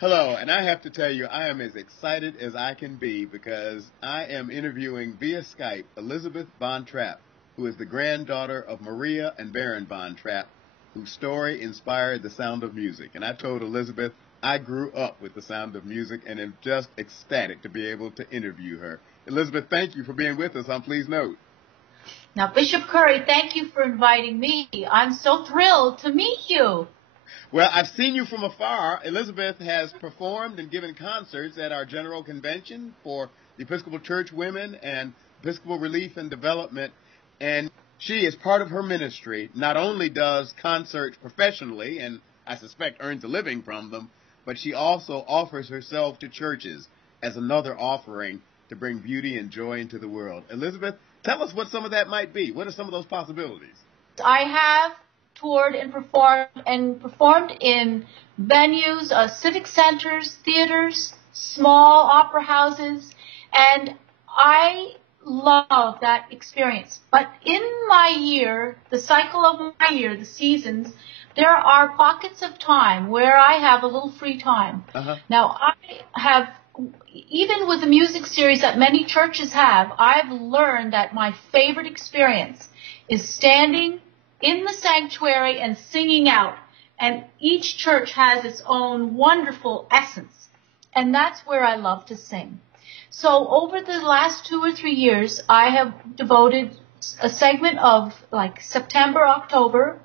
Hello, and I have to tell you, I am as excited as I can be because I am interviewing via Skype Elizabeth von Trapp, who is the granddaughter of Maria and Baron von Trapp, whose story inspired the sound of music. And I told Elizabeth I grew up with the sound of music and am just ecstatic to be able to interview her. Elizabeth, thank you for being with us on Please Note. Now, Bishop Curry, thank you for inviting me. I'm so thrilled to meet you. Well, I've seen you from afar. Elizabeth has performed and given concerts at our General Convention for the Episcopal Church Women and Episcopal Relief and Development, and she, as part of her ministry, not only does concerts professionally, and I suspect earns a living from them, but she also offers herself to churches as another offering to bring beauty and joy into the world. Elizabeth, tell us what some of that might be. What are some of those possibilities? I have toured and performed in venues, civic centers, theaters, small opera houses, and I love that experience. But in my year, the cycle of my year, the seasons, there are pockets of time where I have a little free time. Now, I have, even with the music series that many churches have, I've learned that my favorite experience is standing in the sanctuary and singing out. And each church has its own wonderful essence. And that's where I love to sing. So over the last 2 or 3 years, I have devoted a segment of like September, October,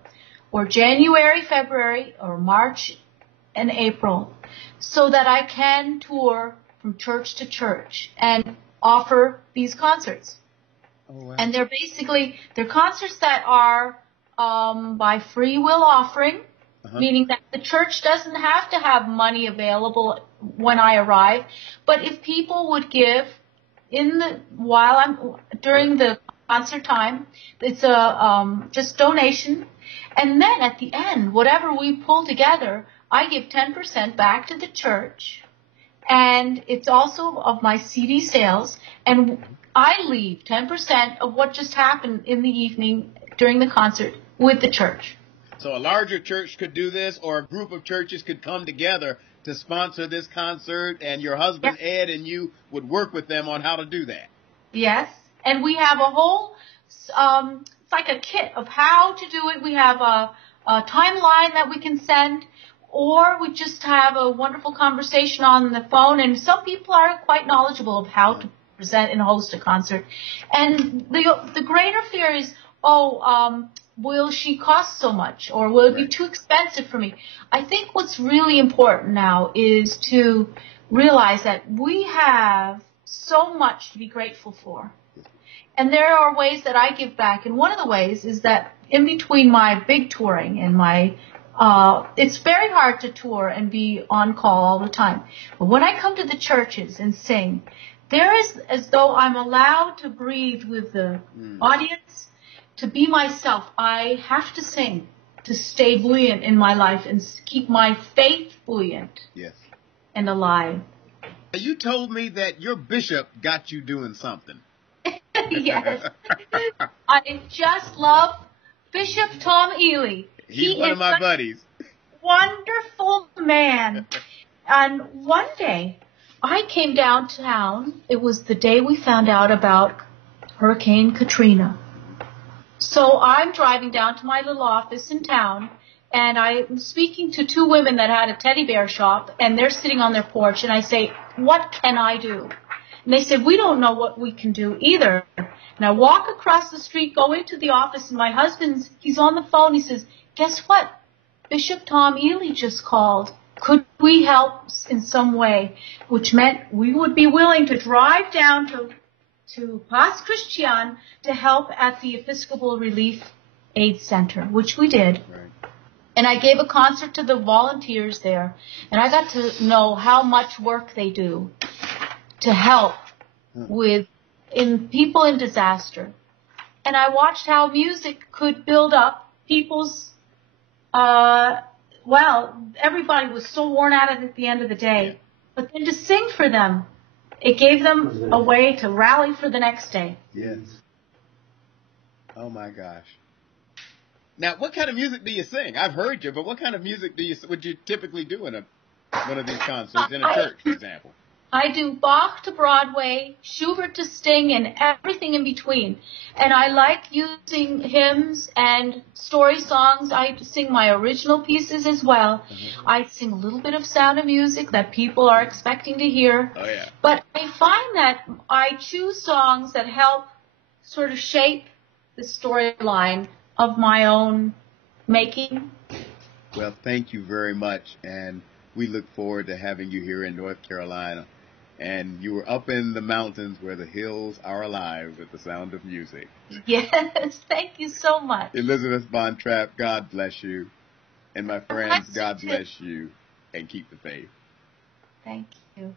or January, February, or March and April, so that I can tour from church to church and offer these concerts. Oh, wow. And they're concerts that are by free will offering, meaning that the church doesn't have to have money available when I arrive. But if people would give during the concert time, it's a just donation. And then at the end, whatever we pull together, I give 10% back to the church. And it's also of my CD sales. And I leave 10% of what just happened in the evening during the concert with the church. So a larger church could do this, or a group of churches could come together to sponsor this concert, and your husband, Ed, and you would work with them on how to do that. Yes, and we have a whole, it's like a kit of how to do it. We have a timeline that we can send, or we just have a wonderful conversation on the phone, and some people are quite knowledgeable of how to present and host a concert. And the greater fear is, will she cost so much, or will it be too expensive for me? I think what's really important now is to realize that we have so much to be grateful for. And there are ways that I give back. And one of the ways is that in between my big touring and it's very hard to tour and be on call all the time. But when I come to the churches and sing, there is as though I'm allowed to breathe with the audience, to be myself. I have to sing to stay buoyant in my life and keep my faith buoyant and alive. You told me that your bishop got you doing something. Yes. I just love Bishop Tom Ely. He's one of my buddies. Wonderful man. And one day, I came downtown. It was the day we found out about Hurricane Katrina. So I'm driving down to my little office in town, and I'm speaking to two women that had a teddy bear shop, and they're sitting on their porch, and I say, what can I do? And they said, we don't know what we can do either. And I walk across the street, go into the office, and my husband's, he's on the phone. He says, guess what? Bishop Tom Ely just called. Could we help in some way? Which meant we would be willing to drive down to Pas Christian to help at the Episcopal Relief Aid Center, which we did. Right. And I gave a concert to the volunteers there, and I got to know how much work they do to help in people in disaster. And I watched how music could build up people's, everybody was so worn out at the end of the day. But then to sing for them, it gave them a way to rally for the next day. Yes. Oh, my gosh. Now, what kind of music do you sing? I've heard you, but what kind of music would you typically do in a one of these concerts in a church, for example? I do Bach to Broadway, Schubert to Sting, and everything in between. And I like using hymns and story songs. I sing my original pieces as well. Mm-hmm. I sing a little bit of Sound of Music that people are expecting to hear. Oh, yeah. But I find that I choose songs that help sort of shape the storyline of my own making. Well, thank you very much, and we look forward to having you here in North Carolina. And you were up in the mountains where the hills are alive with the sound of music. Yes, thank you so much. Elizabeth von Trapp, God bless you. And my friends, God bless you. And keep the faith. Thank you.